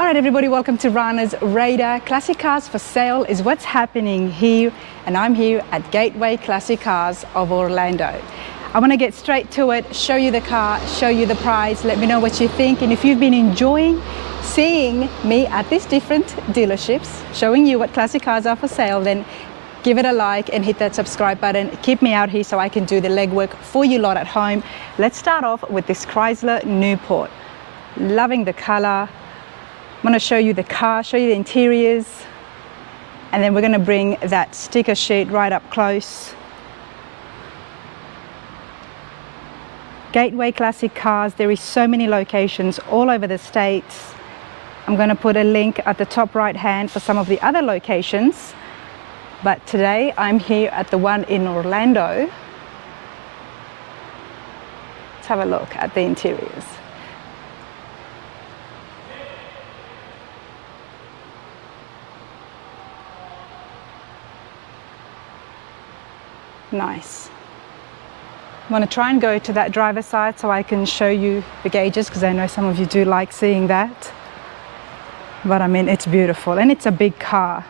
All right, everybody, welcome to Rana's Radar. Classic Cars for Sale is what's happening here, and I'm here at Gateway Classic Cars of Orlando. I want to get straight to it, show you the car, show you the price, let me know what you think, and if you've been enjoying seeing me at these different dealerships, showing you what classic cars are for sale, then give it a like and hit that subscribe button. Keep me out here so I can do the legwork for you lot at home. Let's start off with this Chrysler Newport. Loving the color. I'm going to show you the car, show you the interiors, and then we're going to bring that sticker sheet right up close. Gateway Classic Cars, there is so many locations all over the States. I'm going to put a link at the top right hand for some of the other locations, but today I'm here at the one in Orlando. Let's have a look at the interiors. Nice. I'm going to try and go to that driver's side so I can show you the gauges, because I know some of you do like seeing that. But I mean, it's beautiful and it's a big car.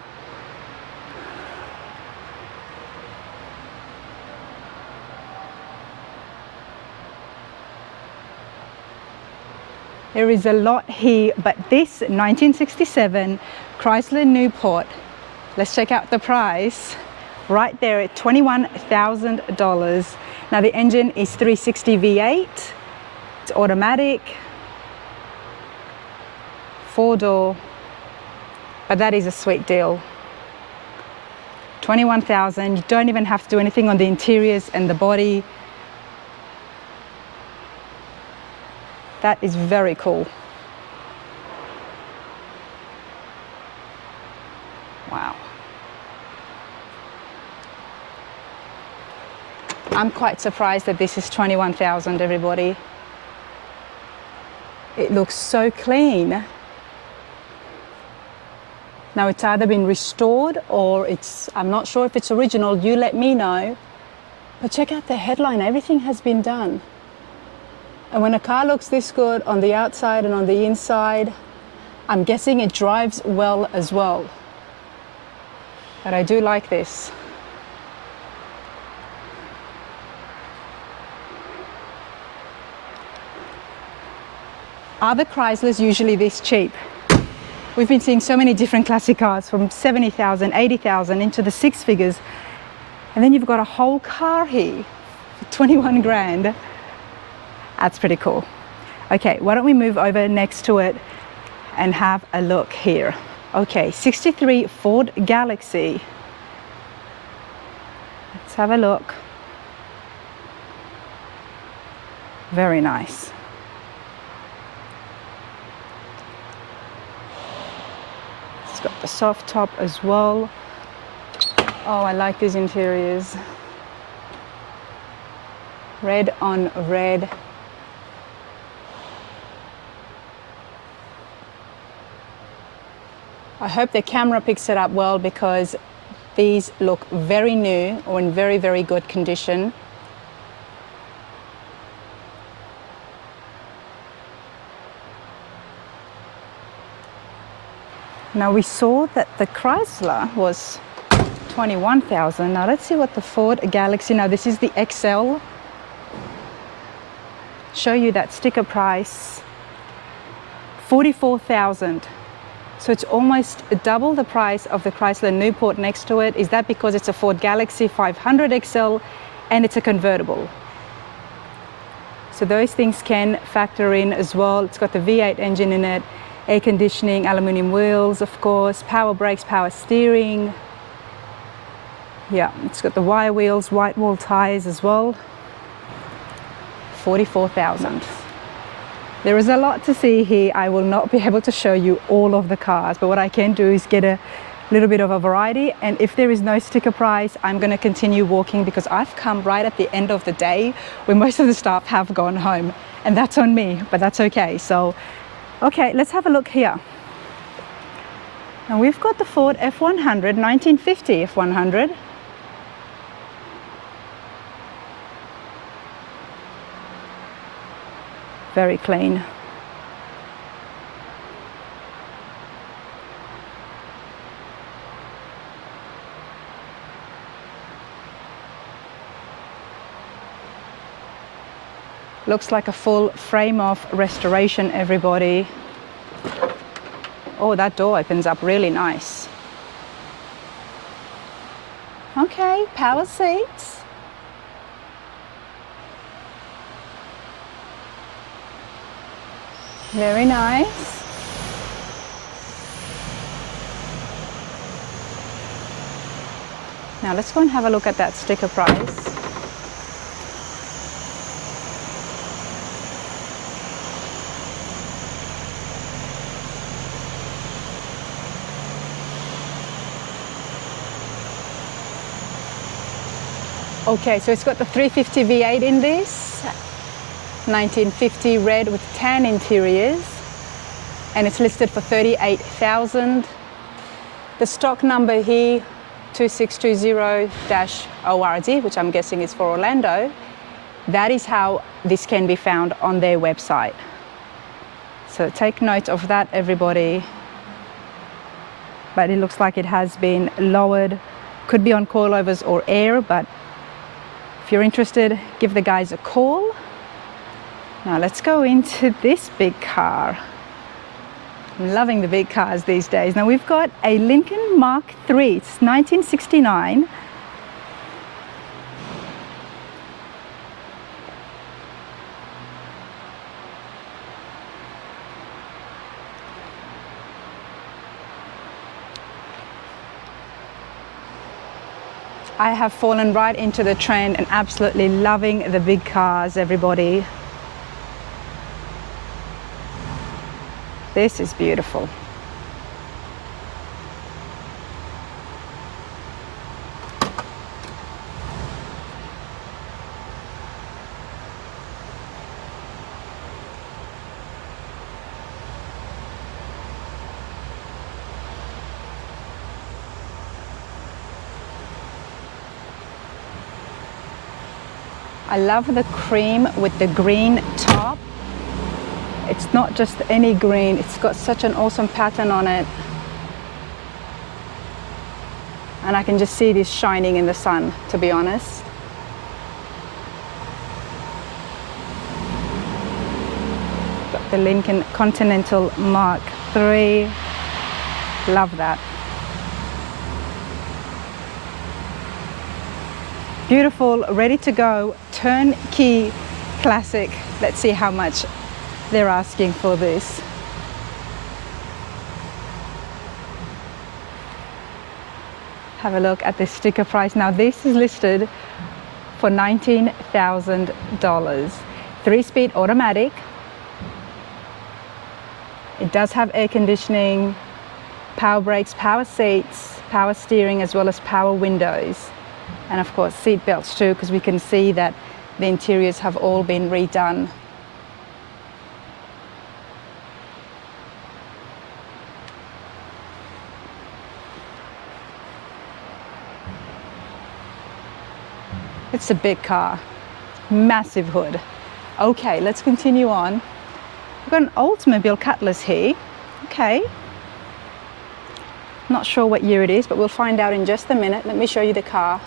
There is a lot here, but this 1967 Chrysler Newport, let's check out the price. Right there at $21,000. Now the engine is 360 V8, it's automatic, 4-door, but that is a sweet deal. $21,000, you don't even have to do anything on the interiors and the body. That is very cool. Wow. I'm quite surprised that this is $21,000, everybody. It looks so clean. Now it's either been restored or I'm not sure if it's original, you let me know. But check out the headline, everything has been done. And when a car looks this good on the outside and on the inside, I'm guessing it drives well as well. But I do like this. Are the Chryslers usually this cheap? We've been seeing so many different classic cars from 70,000, 80,000 into the six figures. And then you've got a whole car here for 21 grand. That's pretty cool. Okay, why don't we move over next to it and have a look here. Okay, 63 Ford Galaxy. Let's have a look. Very nice. It's got the soft top as well. Oh, I like these interiors. Red on red. I hope the camera picks it up well, because these look very new or in very, very good condition. Now we saw that the Chrysler was $21,000. Now let's see what the Ford Galaxy, now this is the XL. Show you that sticker price, $44,000. So it's almost double the price of the Chrysler Newport next to it. Is that because it's a Ford Galaxy 500 XL and it's a convertible? So those things can factor in as well. It's got the V8 engine in it. Air conditioning, aluminum wheels, of course, power brakes, power steering. Yeah, it's got the wire wheels, white wall tires as well. $44,000. There is a lot to see here. I will not be able to show you all of the cars, but what I can do is get a little bit of a variety. And if there is no sticker price, I'm going to continue walking, because I've come right at the end of the day when most of the staff have gone home, and that's on me, but that's okay. So okay, let's have a look here. Now we've got the Ford F100, 1950 F100. Very clean. Looks like a full frame-off restoration, everybody. Oh, that door opens up really nice. Okay, power seats. Very nice. Now let's go and have a look at that sticker price. Okay, so it's got the 350 V8 in this, 1950 red with tan interiors, and it's listed for $38,000. The stock number here, 2620-ORD, which I'm guessing is for Orlando. That is how this can be found on their website. So take note of that, everybody. But it looks like it has been lowered. Could be on coilovers or air, but if you're interested, give the guys a call. Now let's go into this big car. I'm loving the big cars these days. Now we've got a Lincoln Mark III. It's 1969. I have fallen right into the trend and absolutely loving the big cars, everybody. This is beautiful. I love the cream with the green top. It's not just any green, it's got such an awesome pattern on it. And I can just see this shining in the sun, to be honest. Got the Lincoln Continental Mark III. Love that. Beautiful, ready to go, turnkey classic. Let's see how much they're asking for this. Have a look at the sticker price. Now this is listed for $19,000. 3-speed automatic. It does have air conditioning, power brakes, power seats, power steering, as well as power windows. And of course seat belts too, because we can see that the interiors have all been redone. It's a big car, massive hood. Okay, let's continue on. We've got an Oldsmobile Cutlass here. Okay. Not sure what year it is, but we'll find out in just a minute. Let me show you the car.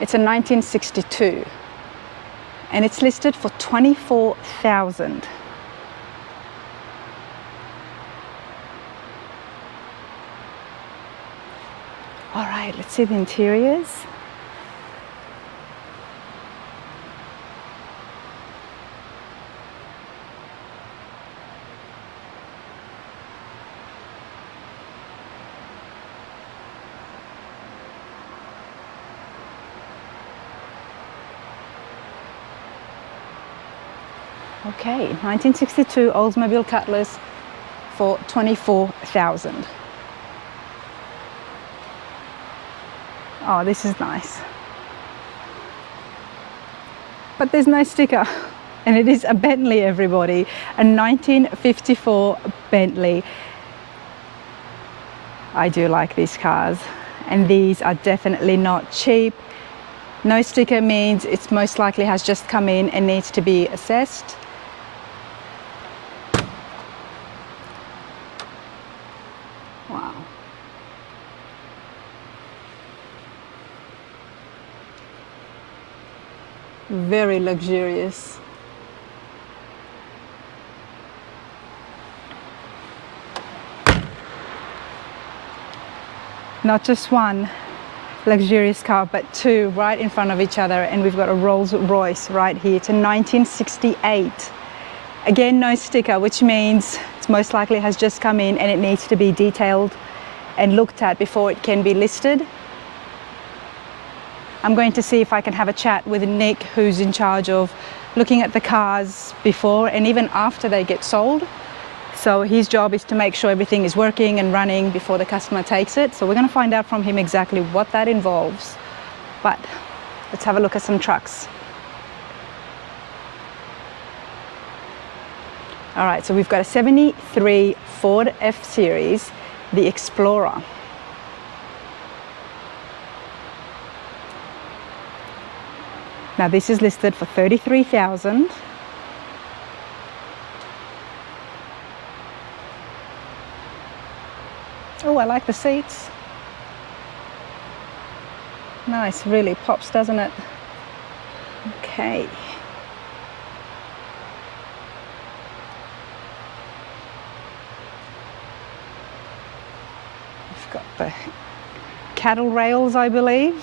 It's a 1962, and it's listed for $24,000. All right, let's see the interiors. Okay, 1962 Oldsmobile Cutlass for $24,000. Oh, this is nice. But there's no sticker, and it is a Bentley, everybody, a 1954 Bentley. I do like these cars, and these are definitely not cheap. No sticker means it's most likely has just come in and needs to be assessed. Wow. Very luxurious. Not just one luxurious car, but two right in front of each other, and we've got a Rolls Royce right here. It's a 1968. Again, no sticker, which means it's most likely has just come in and it needs to be detailed and looked at before it can be listed. I'm going to see if I can have a chat with Nick, who's in charge of looking at the cars before and even after they get sold. So his job is to make sure everything is working and running before the customer takes it. So we're going to find out from him exactly what that involves. But let's have a look at some trucks. All right, so we've got a 73 Ford F-Series, the Explorer. Now this is listed for $33,000. Oh, I like the seats. Nice, really pops, doesn't it? Okay. We've got the cattle rails, I believe.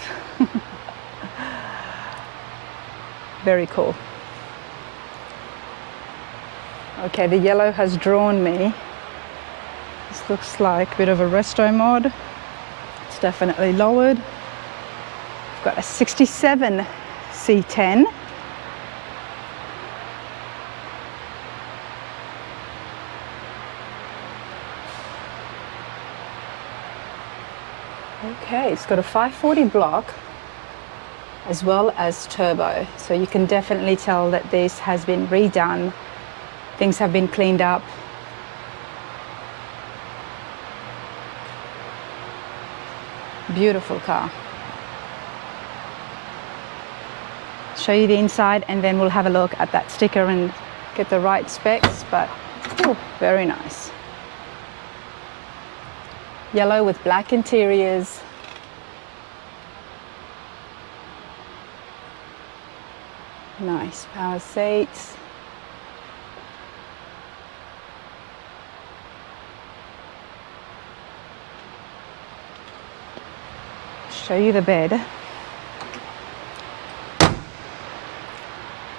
Very cool. Okay, the yellow has drawn me. This looks like a bit of a resto mod. It's definitely lowered. We've got a 67 C10. Okay, it's got a 540 block as well as turbo. So you can definitely tell that this has been redone. Things have been cleaned up. Beautiful car. Show you the inside and then we'll have a look at that sticker and get the right specs, but ooh, very nice. Yellow with black interiors. Nice power seats. Show you the bed.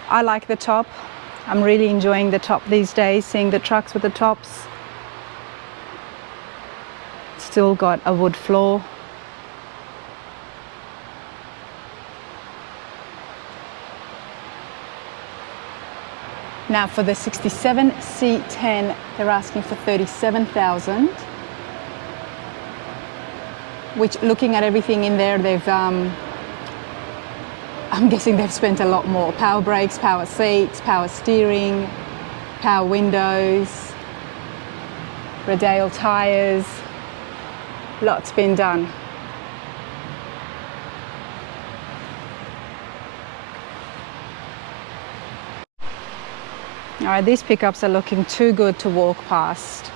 I like the top. I'm really enjoying the top these days, seeing the trucks with the tops. Still got a wood floor. Now for the 67 C10, they're asking for $37,000. Which, looking at everything in there, they've, I'm guessing they've spent a lot more. Power brakes, power seats, power steering, power windows, radial tires. Lots been done. All right, these pickups are looking too good to walk past.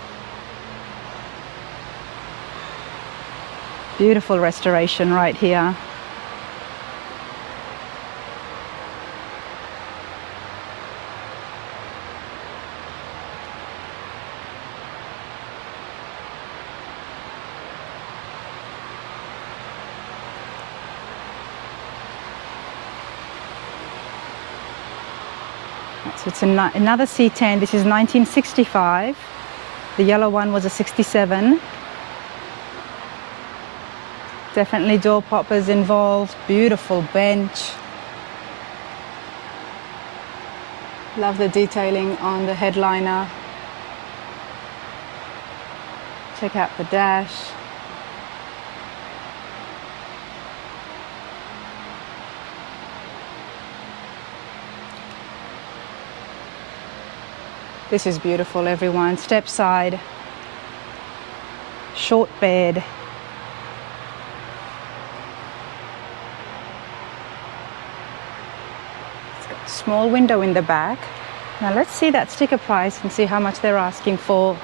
Beautiful restoration right here. So it's another C10. This is 1965. The yellow one was a 67. Definitely door poppers involved. Beautiful bench. Love the detailing on the headliner. Check out the dash. This is beautiful, everyone. Step side, short bed. It's got a small window in the back. Now let's see that sticker price and see how much they're asking for.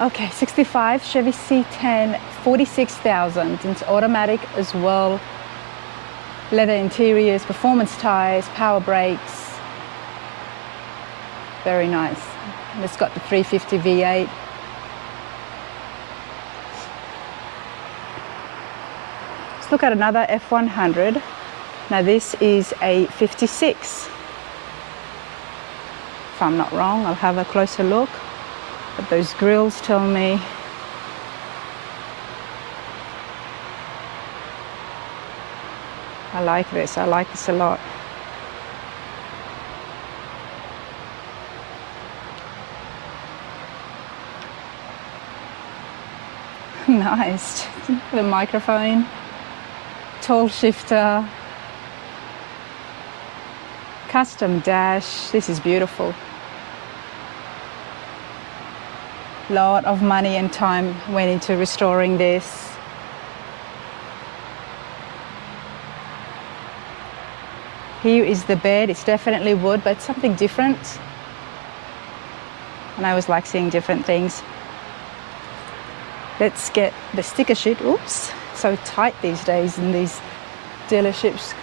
Okay, 65 Chevy C10, 46,000. It's automatic as well. Leather interiors, performance tires, power brakes. Very nice. And it's got the 350 V8. Let's look at another F100. Now this is a 56. If I'm not wrong, I'll have a closer look. But those grills tell me I like this a lot. Nice. The microphone, tall shifter, custom dash. This is beautiful. Lot of money and time went into restoring this. Here is the bed. It's definitely wood, but something different. And I always like seeing different things. Let's get the sticker sheet. Oops, so tight these days in these dealerships.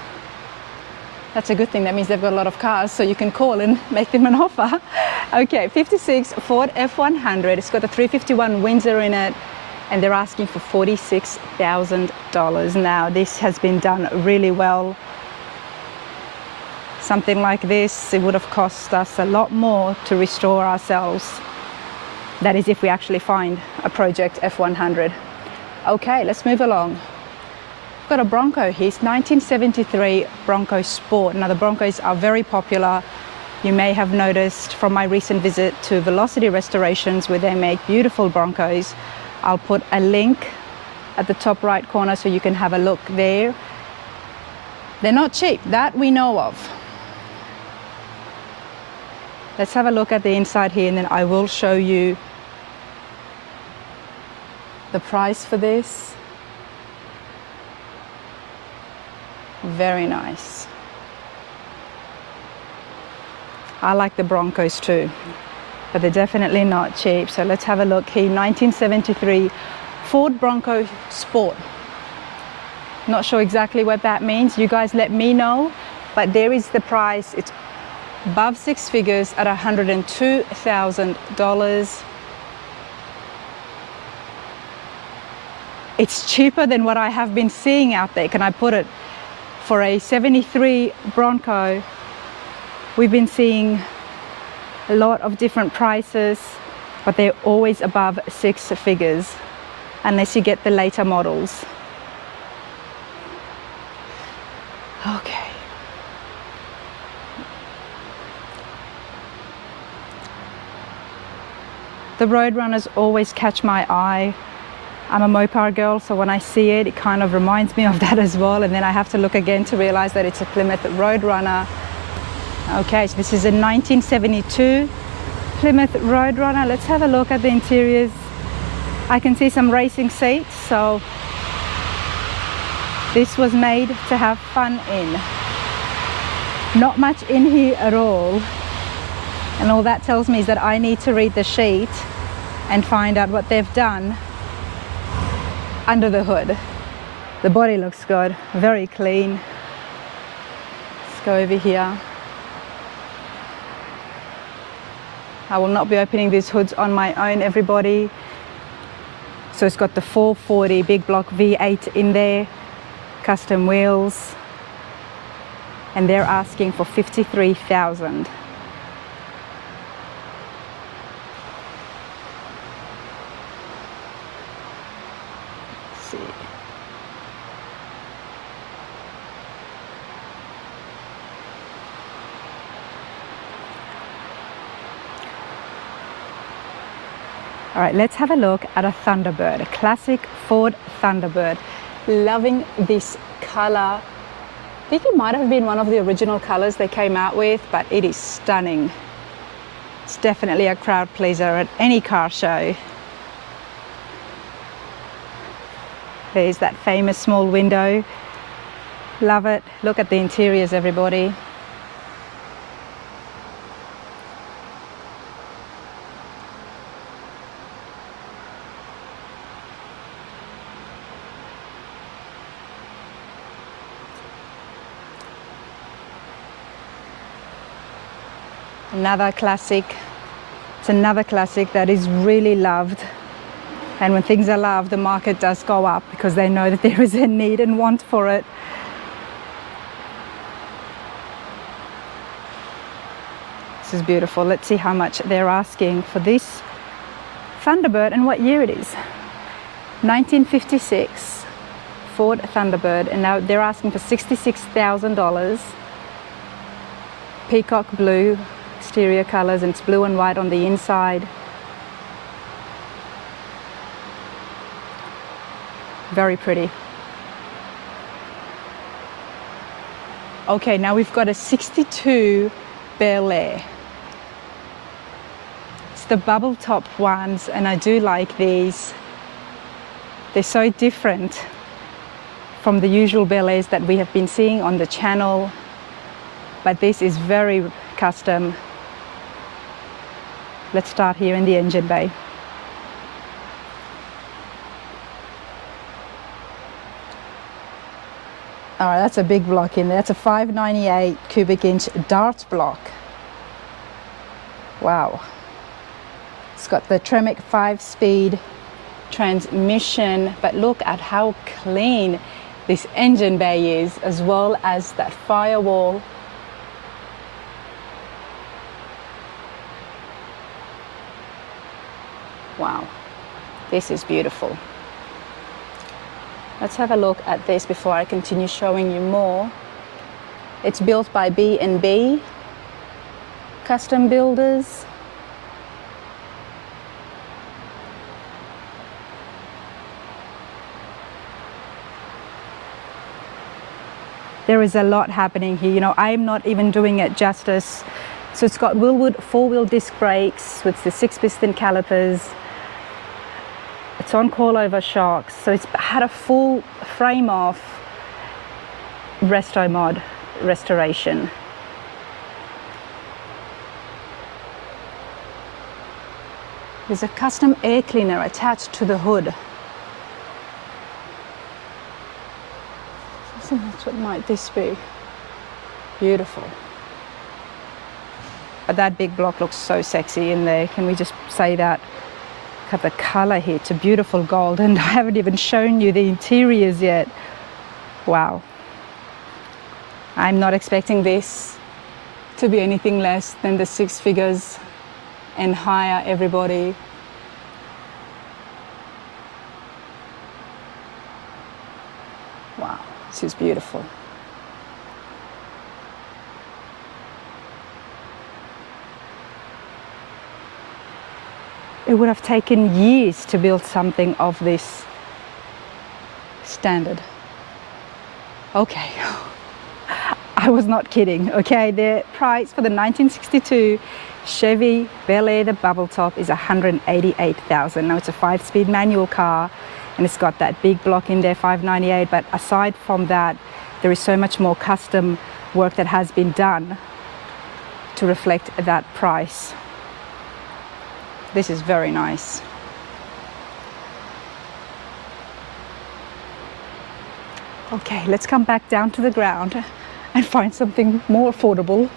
That's a good thing. That means they've got a lot of cars, so you can call and make them an offer. Okay, 56 Ford F100. It's got a 351 Windsor in it, and they're asking for $46,000. Now, this has been done really well. Something like this, it would have cost us a lot more to restore ourselves. That is if we actually find a project F100. Okay, let's move along. We've got a Bronco here. It's 1973 Bronco Sport. Now the Broncos are very popular. You may have noticed from my recent visit to Velocity Restorations where they make beautiful Broncos. I'll put a link at the top right corner so you can have a look there. They're not cheap, that we know of. Let's have a look at the inside here and then I will show you the price for this. Very nice. I like the Broncos too, but they're definitely not cheap. So let's have a look here. 1973 Ford Bronco Sport. Not sure exactly what that means. You guys let me know, but there is the price. It's above six figures at $102,000. It's cheaper than what I have been seeing out there. Can I put it? For a 73 Bronco, we've been seeing a lot of different prices, but they're always above six figures, unless you get the later models. Okay. The Roadrunners always catch my eye. I'm a Mopar girl, so when I see it, it kind of reminds me of that as well. And then I have to look again to realize that it's a Plymouth Roadrunner. Okay, so this is a 1972 Plymouth Roadrunner. Let's have a look at the interiors. I can see some racing seats, so this was made to have fun in. Not much in here at all. And all that tells me is that I need to read the sheet and find out what they've done under the hood. The body looks good, very clean. Let's go over here. I will not be opening these hoods on my own, everybody. So it's got the 440 big block V8 in there, custom wheels, and they're asking for $53,000. All right, let's have a look at a Thunderbird, a classic Ford Thunderbird. Loving this color. I think it might have been one of the original colors they came out with, but it is stunning. It's definitely a crowd pleaser at any car show. There's that famous small window. Love it. Look at the interiors, everybody. Another classic. It's another classic that is really loved. And when things are loved, the market does go up because they know that there is a need and want for it. This is beautiful. Let's see how much they're asking for this Thunderbird and what year it is. 1956 Ford Thunderbird, and now they're asking for $66,000. Peacock blue exterior colors, and it's blue and white on the inside. Very pretty. Okay, now we've got a 62 Bel Air. It's the bubble top ones, and I do like these. They're so different from the usual Bel Airs that we have been seeing on the channel, but this is very custom. Let's start here in the engine bay. All right, that's a big block in there. That's a 598 cubic inch Dart block. Wow. It's got the Tremec 5-speed transmission, but look at how clean this engine bay is, as well as that firewall. Wow, this is beautiful. Let's have a look at this before I continue showing you more. It's built by B&B Custom Builders. There is a lot happening here. You know, I'm not even doing it justice. So it's got Willwood 4-wheel disc brakes with the 6-piston calipers. It's on coilover shocks, so it's had a full frame-off resto mod restoration. There's a custom air cleaner attached to the hood. I think that's what might this be. Beautiful. But that big block looks so sexy in there. Can we just say that? Look at the color here. It's a beautiful gold, and I haven't even shown you the interiors yet. Wow. I'm not expecting this to be anything less than the 6 figures and higher, everybody. Wow, this is beautiful. It would have taken years to build something of this standard. Okay, I was not kidding, okay? The price for the 1962 Chevy Bel Air, the bubble top, is $188,000. Now it's a 5-speed manual car, and it's got that big block in there, 598, but aside from that, there is so much more custom work that has been done to reflect that price. This is very nice. Okay, let's come back down to the ground and find something more affordable.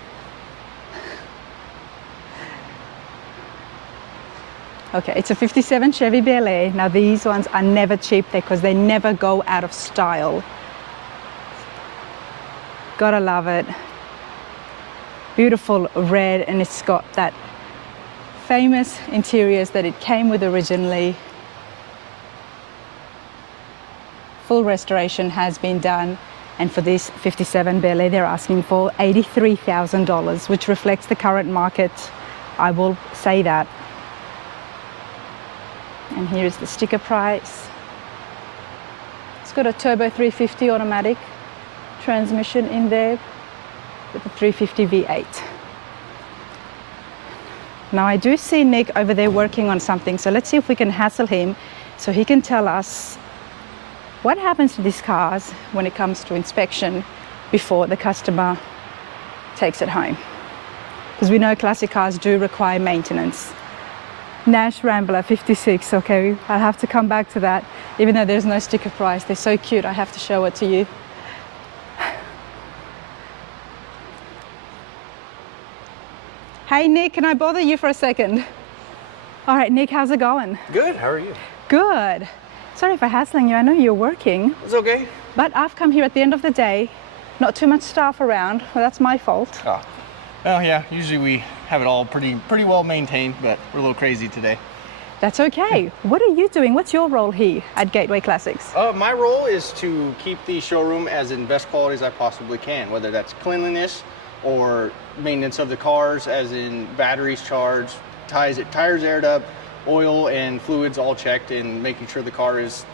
Okay, it's a 57 Chevy Bel Air. Now these ones are never cheap because they never go out of style. Gotta love it. Beautiful red, and it's got that famous interiors that it came with originally. Full restoration has been done, and for this 57 Bel Air they're asking for $83,000, which reflects the current market. I will say that. And here's the sticker price. It's got a turbo 350 automatic transmission in there with a 350 V8. Now I do see Nick over there working on something, so let's see if we can hassle him so he can tell us what happens to these cars when it comes to inspection before the customer takes it home. Because we know classic cars do require maintenance. Nash Rambler 56, okay, I'll have to come back to that. Even though there's no sticker price, they're so cute, I have to show it to you. Hey Nick, can I bother you for a second? All right, Nick, how's it going? Good, how are you? Good. Sorry for hassling you, I know you're working. It's okay. But I've come here at the end of the day, not too much staff around, well that's my fault. Oh. Well, yeah, usually we have it all pretty well maintained, but we're a little crazy today. That's okay. What are you doing? What's your role here at Gateway Classics? My role is to keep the showroom as in best quality as I possibly can, whether that's cleanliness or maintenance of the cars, as in batteries charged, tires aired up, oil and fluids all checked, and making sure the car is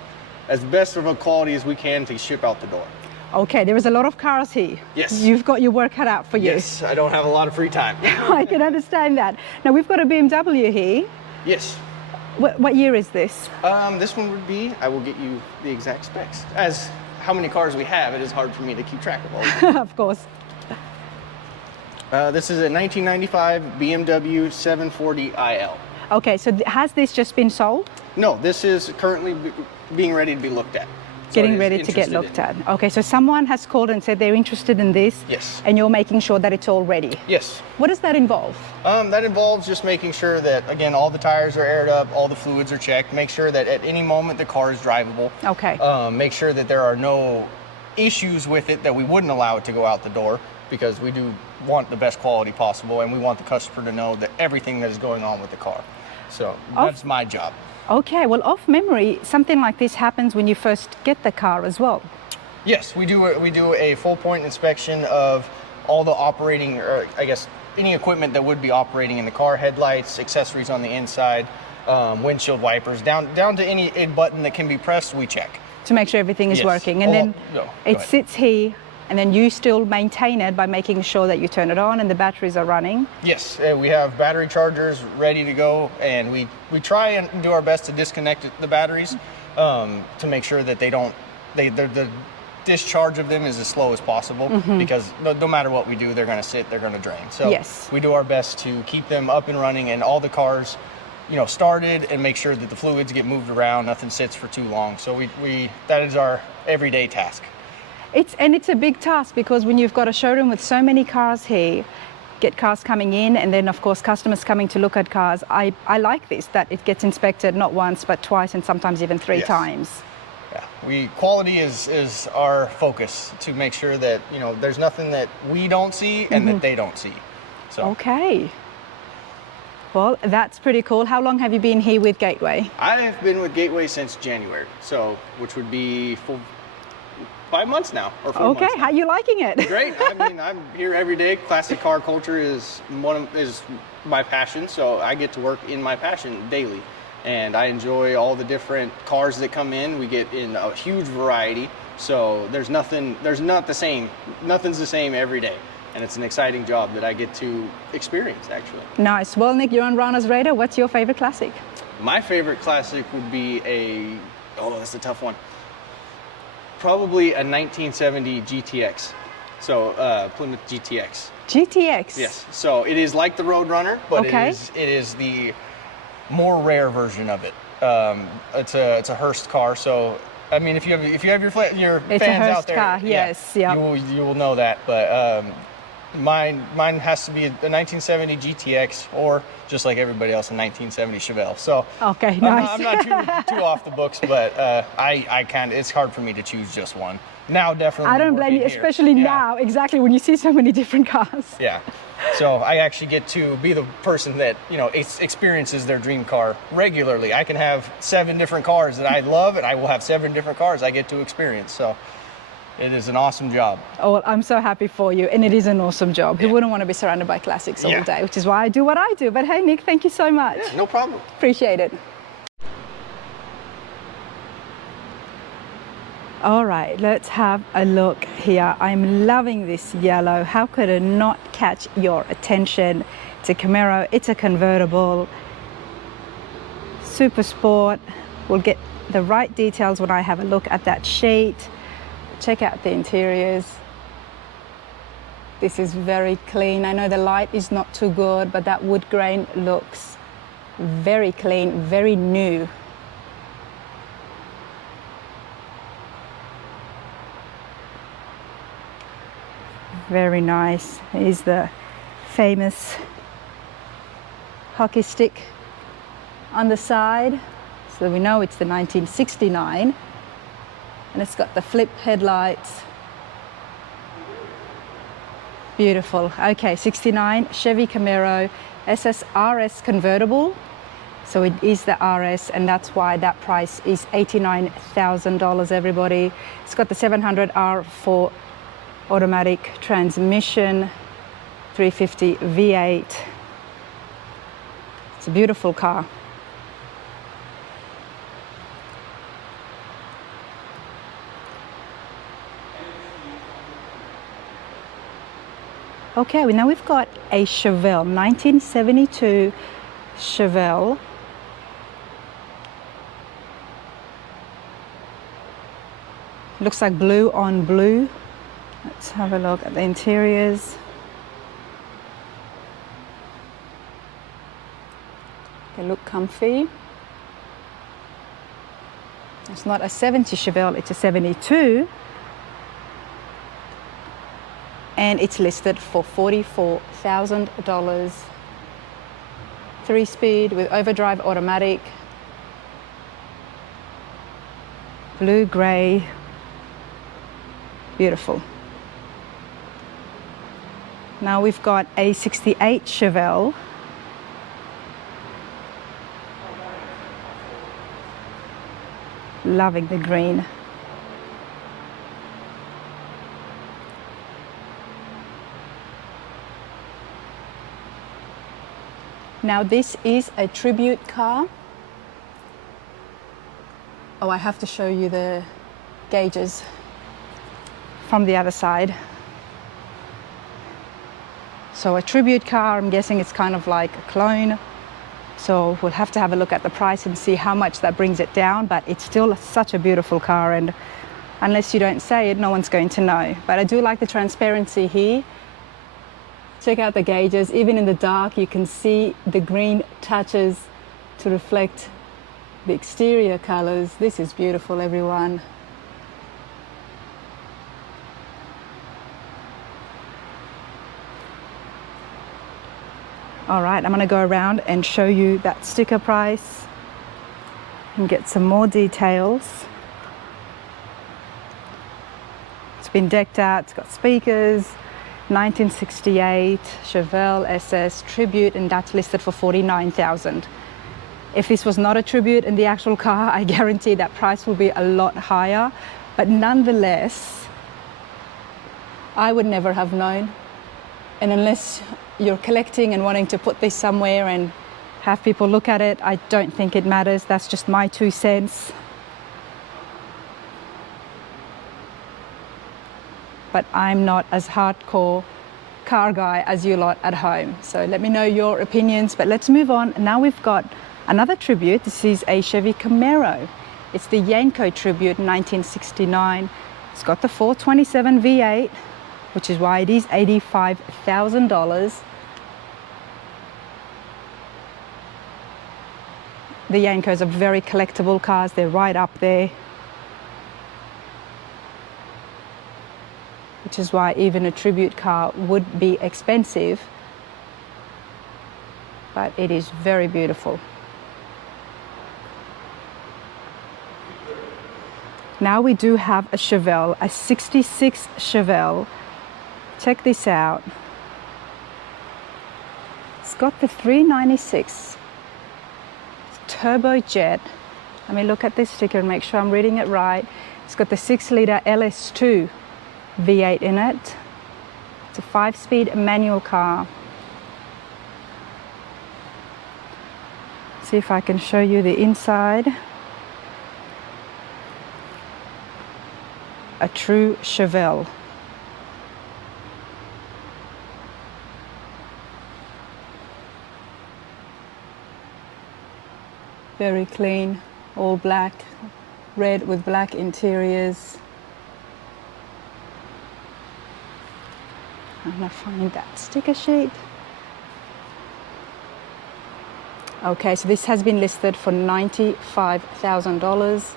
as best of a quality as we can to ship out the door. Okay, there is a lot of cars here. Yes. You've got your work cut out for you. Yes, I don't have a lot of free time. I can understand that. Now we've got a BMW here. Yes. What year is this? This one would be, I will get you the exact specs. As how many cars we have, it is hard for me to keep track of all of them. Of course. This is a 1995 BMW 740iL. Okay, so has this just been sold? No, this is currently being ready to be looked at. So Getting ready to get looked at. Okay, so someone has called and said they're interested in this. Yes. And you're making sure that it's all ready. Yes. What does that involve? That involves just making sure that, again, all the tires are aired up, all the fluids are checked, make sure that at any moment the car is drivable. Okay. Make sure that there are no issues with it that we wouldn't allow it to go out the door, because we do want the best quality possible, and we want the customer to know that everything that is going on with the car. So that's my job. Okay, well, off memory, something like this happens when you first get the car as well. Yes, we do a full point inspection of all the operating, or I guess any equipment that would be operating in the car, headlights, accessories on the inside, windshield wipers, down to any button that can be pressed, we check. To make sure everything is working. And then it sits here, and then you still maintain it by making sure that you turn it on and the batteries are running? Yes, we have battery chargers ready to go, and we try and do our best to disconnect the batteries to make sure that the discharge of them is as slow as possible, because no matter what we do, they're going to sit, they're going to drain. So yes, we do our best to keep them up and running, and all the cars, started, and make sure that the fluids get moved around, nothing sits for too long. So that is our everyday task. It's a big task, because when you've got a showroom with so many cars here, get cars coming in, and then of course customers coming to look at cars, I like this, that it gets inspected not once but twice, and sometimes even three times. Yeah, quality is our focus, to make sure that there's nothing that we don't see and that they don't see. So okay, well, that's pretty cool. How long have you been here with Gateway? I've been with Gateway since January, which would be 5 months now, or 4 months. Okay, how are you liking it? Great. I mean, I'm here every day. Classic car culture is my passion, so I get to work in my passion daily. And I enjoy all the different cars that come in. We get in a huge variety, so nothing's the same every day. And it's an exciting job that I get to experience, actually. Nice. Well, Nick, you're on Rana's radar. What's your favorite classic? My favorite classic would be that's a tough one. Probably a 1970 GTX, so Plymouth GTX. GTX? Yes, so it is like the Roadrunner, but it is the more rare version of it. It's a Hearst car, so I mean, if you have your fans out there, car, yes, you will know that. But mine has to be a 1970 GTX, or just like everybody else, a 1970 Chevelle. So okay, nice. I'm not too off the books, but it's hard for me to choose just one. Now, definitely. I don't blame you, especially now, exactly, when you see so many different cars. Yeah. So I actually get to be the person that, experiences their dream car regularly. I can have 7 different cars that I love, and I will have 7 different cars I get to experience. So it is an awesome job. Oh, I'm so happy for you, and it is an awesome job. Who wouldn't want to be surrounded by classics all day, which is why I do what I do. But hey, Nick, thank you so much. Yeah, no problem. Appreciate it. All right, let's have a look here. I'm loving this yellow. How could it not catch your attention? It's a Camaro, it's a convertible, super sport. We'll get the right details when I have a look at that sheet. Check out the interiors. This is very clean. I know the light is not too good, but that wood grain looks very clean, very new. Very nice. Here's the famous hockey stick on the side, so we know it's the 1969. And it's got the flip headlights. Beautiful. Okay, 69 Chevy Camaro SSRS convertible. So it is the RS, and that's why that price is $89,000, everybody. It's got the 700R4 automatic transmission, 350 V8. It's a beautiful car. Okay, now we've got a Chevelle, 1972 Chevelle. Looks like blue on blue. Let's have a look at the interiors. They look comfy. It's not a 70 Chevelle, it's a 72. And it's listed for $44,000. 3-speed with overdrive automatic. Blue, gray. Beautiful. Now we've got a 68 Chevelle. Loving the green. Now this is a tribute car. Oh, I have to show you the gauges from the other side. So a tribute car, I'm guessing it's kind of like a clone. So we'll have to have a look at the price and see how much that brings it down, but it's still such a beautiful car, and unless you don't say it, no one's going to know. But I do like the transparency here. Check out the gauges. Even in the dark, you can see the green touches to reflect the exterior colors. This is beautiful, everyone. All right, I'm gonna go around and show you that sticker price and get some more details. It's been decked out, it's got speakers, 1968 Chevelle SS Tribute, and that's listed for $49,000. If this was not a Tribute in the actual car, I guarantee that price will be a lot higher. But nonetheless, I would never have known. And unless you're collecting and wanting to put this somewhere and have people look at it, I don't think it matters. That's just my 2 cents. But I'm not as hardcore car guy as you lot at home. So let me know your opinions, but let's move on. Now we've got another Tribute. This is a Chevy Camaro. It's the Yenko Tribute 1969. It's got the 427 V8, which is why it is $85,000. The Yenkos are very collectible cars. They're right up there. Which is why even a tribute car would be expensive, but it is very beautiful. Now we do have a Chevelle, a 66 Chevelle. Check this out. It's got the 396 turbojet. Let me look at this sticker and make sure I'm reading it right. It's got the 6-liter LS2 V8 in it. It's a 5-speed manual car. See if I can show you the inside. A true Chevelle. Very clean, all black, red with black interiors. I'm gonna find that sticker sheet. Okay, so this has been listed for $95,000.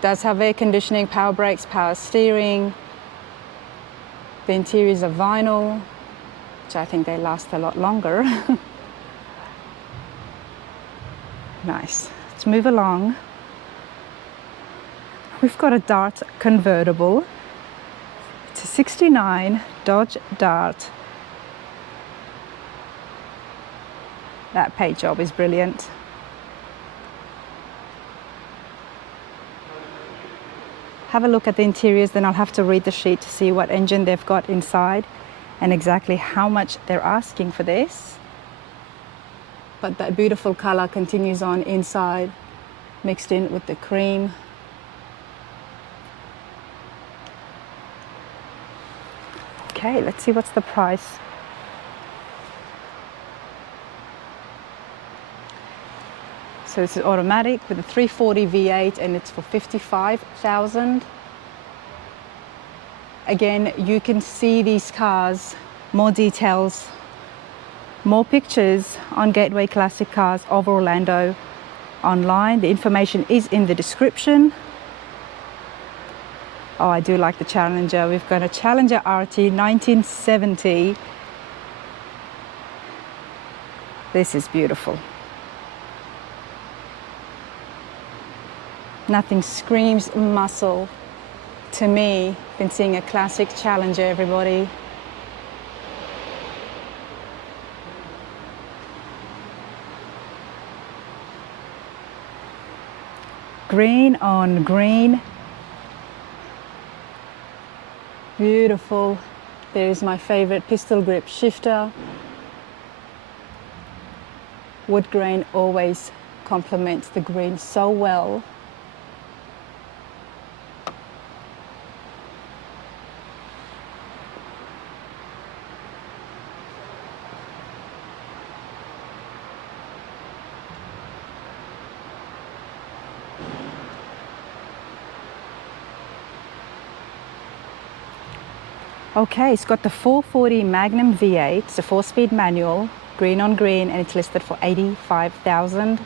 Does have air conditioning, power brakes, power steering. The interiors are vinyl, which I think they last a lot longer. Nice. Let's move along. We've got a Dart convertible. It's a 69 Dodge Dart. That paint job is brilliant. Have a look at the interiors, then I'll have to read the sheet to see what engine they've got inside and exactly how much they're asking for this. But that beautiful color continues on inside, mixed in with the cream. Okay, let's see what's the price. So this is automatic with a 340 V8 and it's for $55,000. Again, you can see these cars, more details, more pictures on Gateway Classic Cars of Orlando online. The information is in the description. Oh, I do like the Challenger. We've got a Challenger RT 1970. This is beautiful. Nothing screams muscle to me than seeing a classic Challenger, everybody. Green on green. Beautiful. There's my favorite pistol grip shifter. Wood grain always complements the green so well. Okay, it's got the 440 Magnum V8, it's a 4-speed manual, green on green, and it's listed for $85,000.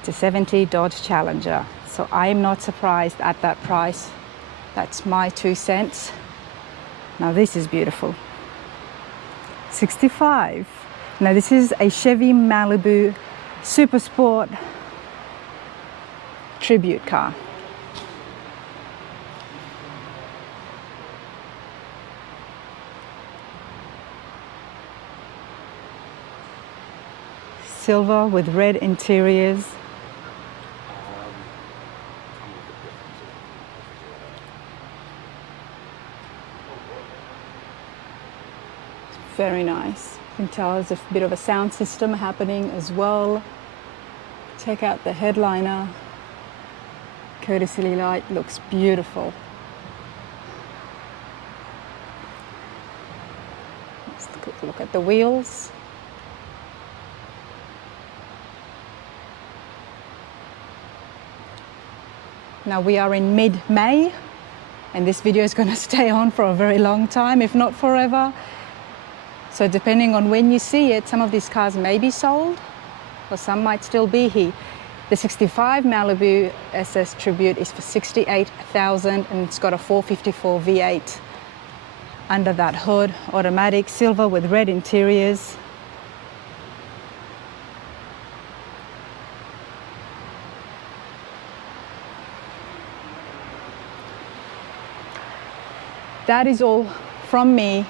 It's a 70 Dodge Challenger. So I am not surprised at that price. That's my 2 cents. Now this is beautiful. 65. Now this is a Chevy Malibu Super Sport tribute car. Silver with red interiors. Very nice. You can tell there's a bit of a sound system happening as well. Check out the headliner. Courtesy light looks beautiful. Let's take a look at the wheels. Now we are in mid-May and this video is going to stay on for a very long time, if not forever. So depending on when you see it, some of these cars may be sold or some might still be here. The 65 Malibu SS Tribute is for $68,000 and it's got a 454 V8 under that hood, automatic, silver with red interiors. That is all from me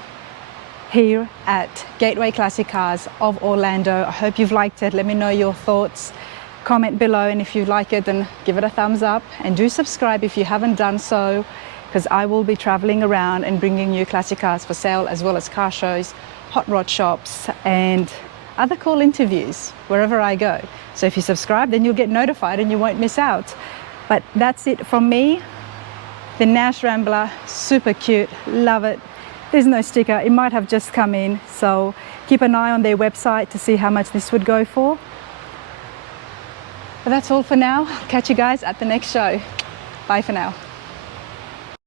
here at Gateway Classic Cars of Orlando. I hope you've liked it. Let me know your thoughts. Comment below, and if you like it, then give it a thumbs up. And do subscribe if you haven't done so, because I will be traveling around and bringing you classic cars for sale, as well as car shows, hot rod shops, and other cool interviews wherever I go. So if you subscribe, then you'll get notified and you won't miss out. But that's it from me. The Nash Rambler, super cute, love it. There's no sticker, it might have just come in, so keep an eye on their website to see how much this would go for. But that's all for now. I'll catch you guys at the next show. Bye for now.